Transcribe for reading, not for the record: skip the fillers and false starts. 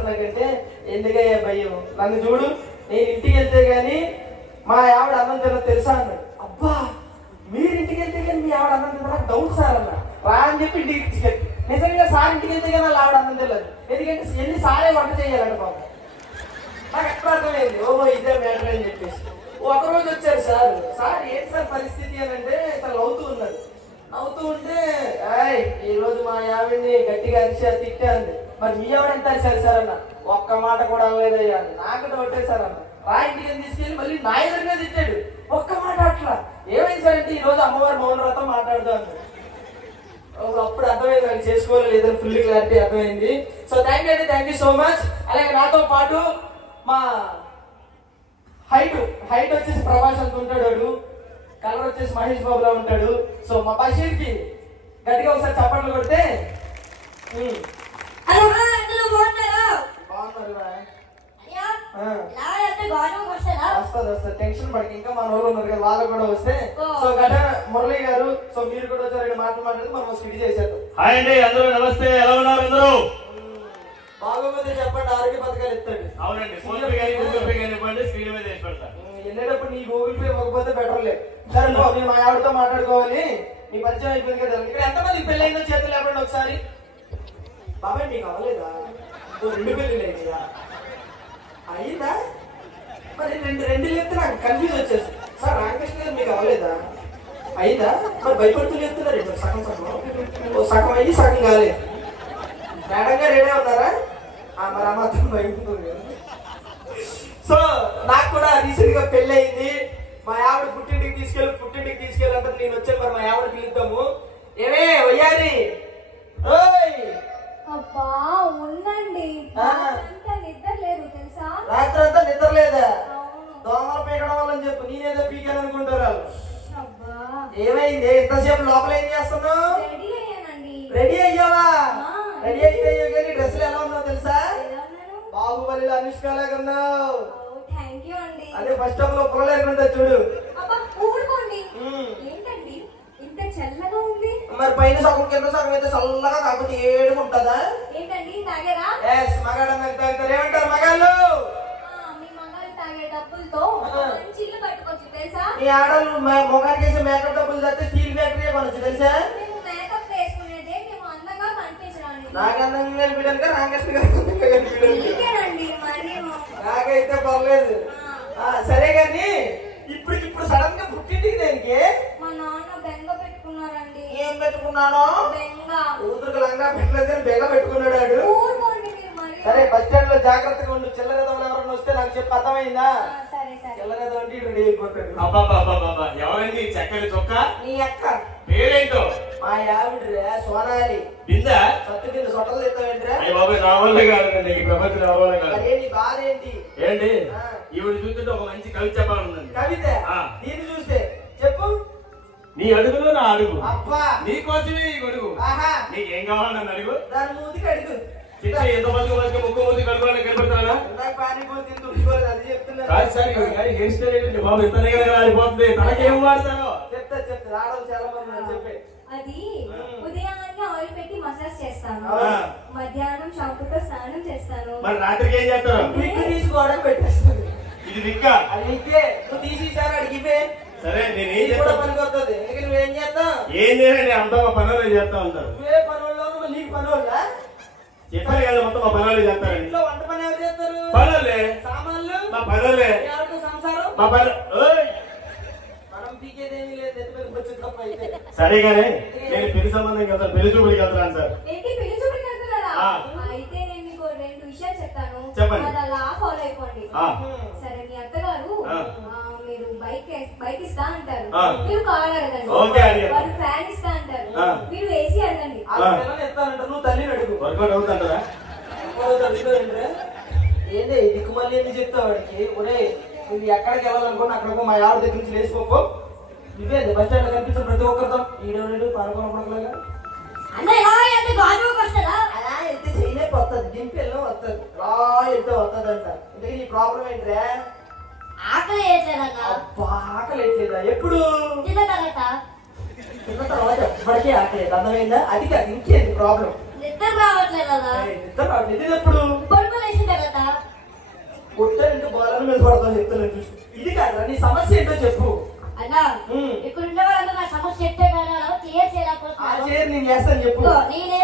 Sir నాకంటే ఎందుకయ్యా భయం, నన్ను చూడు నేను ఇంటికి వెళ్తే గానీ మా ఆవిడ అన్నం తినదు తెలుసా అన్నాడు. అబ్బా మీరు ఇంటికి వెళ్తే కానీ మీ ఆవిడ అన్నం తిన, నాకు డౌట్ సార్ అన్న. రా అని చెప్పి ఇంటికి తీసుకెళ్ళి నిజంగా సార్ ఇంటికి వెళ్తే కానీ ఆవిడ అన్నం తెలియదు, ఎందుకంటే ఎన్ని సారే వంట చేయాలంట బాబు. నాకు ఎక్కడ అర్థమైంది, ఓహో ఇదే మ్యాటర్ అని చెప్పేసి. ఒకరోజు వచ్చారు సార్. సార్ ఏంటి సార్ పరిస్థితి అని అంటే ఇట్లా నవ్వుతూ ఉన్నారు. నవ్వుతూ ఉంటే ఈ రోజు మా ఆవిడ్ని గట్టిగా అరిసా తిట్టా అంది. మరి మీ ఆవిడ ఎంత అరిసారు సార్ అన్న. ఒక్క మాట కూడా అనలేదయ్యా అని. నాకు డౌటే సార్ అన్న. రా ఇంటికి తీసుకెళ్ళి మళ్ళీ నా ఎదురుగా తిట్టాడు, ఒక్క మాట అట్లా. ఏమైంది సార్ అంటే ఈ రోజు అమ్మవారి మౌన వ్రతం మాట్లాడుతూ అన్నాడు. అప్పుడు అర్థమైంది, నాకు చేసుకోవాలి లేదని ఫుల్ క్లారిటీ అర్థమైంది. So thank you so much. అలాగే నాతో పాటు మా హైట్ వచ్చేసి ప్రభాస్ అంత ఉంటాడు, కలర్ వచ్చేసి మహేష్ బాబులా ఉంటాడు. సో మా బషీర్కి గట్టిగా ఒకసారి చప్పట్లు కొడితే వస్తుంది. టెన్షన్ పడికి ఇంకా మన వాళ్ళు ఉన్నారు కదా, వాళ్ళకు కూడా వస్తే. సో గట్ట మురళి గారు, సో మీరు కూడా వచ్చారు, మాట్లాడి మనం స్కిట్ చేసేద్దాం. హాయ్ అండి అందరూ, నమస్తే, ఎలా ఉన్నారు అందరూ? బాగోపోతే చెప్పండి, ఆరోగ్య పథకాలు ఇస్తాడు. అవునండి, ఫోన్ పే కానీ గూగుల్ పే కానీ ఇవ్వండి, స్క్రీన్ మీద చేసి పెడతా. వెళ్ళేటప్పుడు నీ గూగుల్ పే ఇవ్వకపోతే బెటర్ లేదు. సరే నేను మా ఆవిడతో మాట్లాడుకోవాలి, నీ పరిచయం అయిపోయింది కదా. ఇక్కడ ఎంతమందికి పెళ్లి అయిందో చేతులు లేపండి ఒకసారి. బాబాయ్ మీకు అవ్వలేదా? 2 పెళ్లిళ్ళు అయినాయా? అయిందా? మరి రెండు లేపితే నాకు కన్ఫ్యూజ్ వచ్చేసి. సార్ రామకృష్ణ గారు మీకు అవ్వలేదా? అయిందా? మరి భయపడుతూ చెప్తున్నారు సగం అయ్యి సగం కాలేదు. మేడం గారు ఏడే ఉన్నారా? మరి ఆ మాత్రం భయపడుతుంది కదా. సో నాకు కూడా రీసెంట్ గా పెళ్లి అయింది. మా ఆవిడ పుట్టింటికి తీసుకెళ్ళంటే నేను వచ్చాను. మరి మా ఆవిడ పిలుద్దాము. ఏమే వయ్యారి, ఉండండి, నిద్ర లేదు తెలుసా? రాత్రి అంతా నిద్ర లేదా? దోమలు పీకడం వల్ల అని చెప్పు, నేనేదో పీకాను అనుకుంటారు. ఏమైంది ఎంతసేపు లోపల ఏం చేస్తున్నావు? రెడీ అయ్యావా? రెడీ అయితే కానీ డ్రెస్సులు ఎలా ఉన్నావు తెలుసా? బాహుబలిలో అనుష్కలాగా ఉన్నావు. అదే ఫస్ట్ స్టాప్ లో పొలం లేకుండా చూడు. మరి పైన సగం కింద సగం అయితే చల్లగా కాకపోతే ఏడుగా ఉంటుందా? మగాడు తాగుతారు. ఏమంటారు మగాళ్ళు? ఈ ఆడవాళ్ళు మొగానికి వేసే మేకప్ డబ్బులు తప్పితే స్టీల్ ఫ్యాక్టరీ కొనొచ్చు తెలుసా? నాకు అందంగా కనిపించడానికి రామకృష్ణ గారు నాకైతే పర్లేదు. సరే గాని ఇప్పుడు సడన్ గా పుట్టింటికి దేనికి? మా నాన్న బెంగ పెట్టుకున్నారండి. ఏం పెట్టుకున్నాను? కూతురుకు లంగా పెట్టలేదు, బెంగ పెట్టుకున్నాడు. సరే బస్ స్టాండ్ లో జాగ్రత్తగా ఉండు. చిల్లరేదవులు ఎవరన్నా వస్తే నాకు చెప్పి అర్థమైందా? చిల్లరేదో అంటే రెడీ అయిపోతాడు. ఎవరండి చక్కని చొక్క? నీ అక్క పేరేంటో? మా ఆవిడ సోనాలి. బిందా సత్తు కింద సొట్టలు తెస్తావేంట్రా? రావాలే కాదండి, ఈ ప్రపంచం రావాలే కాదు. నీ బాధ ఏంటి? ఏంటి ఈవిడ చూస్తుంటే ఒక మంచి కవిత చెప్పాలనుంది. కవిత? దీన్ని చూస్తే చెప్పు. నీ అడుగులో నా అడుగు, అబ్బా నీకోసమే ఈ అడుగు. నీకేం కావాలి నన్ను అడుగు. దాని మూతికి అడుగు. ఎంత మంది ముక్కు మూతి కలుపుకోవాలి కనపడతానా? అది చెప్తున్నా. కాదు సార్, హెయిర్ స్టైల్ ఏంటండి బాబు, ఇతనే మారిపోతుంది. తనకేం వాడతారో చెప్తా ఆడవాళ్ళు చాలా మంది చెప్పే. అది ఉదయాన్నే ఆయిల్ పెట్టి మసాజ్ చేస్తాను, మధ్యాహ్నం షాంపూతో స్నానం చేస్తాను. మరి రాత్రికి ఏం చేస్తారు? విక్కు తీసుకోవడం పెట్టేస్తుంది. ఇది విక్క? అది విక్కే. నువ్వు తీసేసారు అడిగిపే. సరే నేనేం చేస్తా? పనికి వస్తుంది. నువ్వేం చేస్తావు? ఏం చేయండి, అంతా మా పనులు చేస్తా ఉంటారు. నువ్వే పనుల్లో నీకు పనులా? చెప్పారు కదా, మొత్తం మా పనులు చేస్తారండి. ఇంట్లో వంట పని ఎవరు చేస్తారు? పనులే. సామాన్లు మా పనులే. సంసారం మా పనులు. మనం పీకేదేమీ లేదు. సరే కానీ నేను పెళ్లి సంబంధం కదా, పెళ్లి చూపులకి వెళ్తాను సార్. అయితే నేను మీకు 2 విషయాలు చెప్తాను, చెప్పండి. అలా ఫాలో అయిపోండి. సరే, మీ అత్తగారు మీరు బైక్ ఇస్తా అంటారు, మీరు కార్ అడగండి. వాళ్ళు ఫ్యాన్ ఇస్తా అంటారు, మీరు ఏసీ అడగండి. నువ్వు తల్లిని అడుగు. వర్కౌట్ అవుతుంటారా? ఏంటి దిక్కుమల్లి ఎందుకు చెప్తావు వాడికి? ఒరే నువ్వు ఎక్కడికి వెళ్ళాలనుకున్నా అక్కడికి మా ఆవిడ దగ్గర నుంచి లేచిపోకు. నువ్వే బస్ స్టాండ్ లో కనిపించిన ప్రతి ఒక్కరితో ఈడేడు పనుకోనలాగా అలా వెళ్తే చేయలేక వస్తుంది, దింపెళ్ళి వస్తుంది, రా వెళ్తే వస్తుంది అంట. ఇంతకీ నీ ప్రాబ్లం ఏంట్రా? ఆకలి ఆకలి వేయట్లేదా? ఎప్పుడు? తిన్న తర్వాత ఎప్పటికీ ఆకలి. అర్థమైందా? అది కాదు, ఇంకేంటి ప్రాబ్లం? నిద్ర రావట్లేదు. నిద్ర రావట్లేదు. ఎప్పుడు? చెప్తున్నాను చూసి. ఇది కాదురా నీ సమస్య ఏంటో చెప్పు. అన్నా ఇక్కడ ఉన్న వాళ్ళందరూ నా సమస్య చెప్తే కానీ క్లియర్ ఆ చేయలేకపోతున్నారు. చైర్ నేను చేస్తాను చెప్పు. నేనే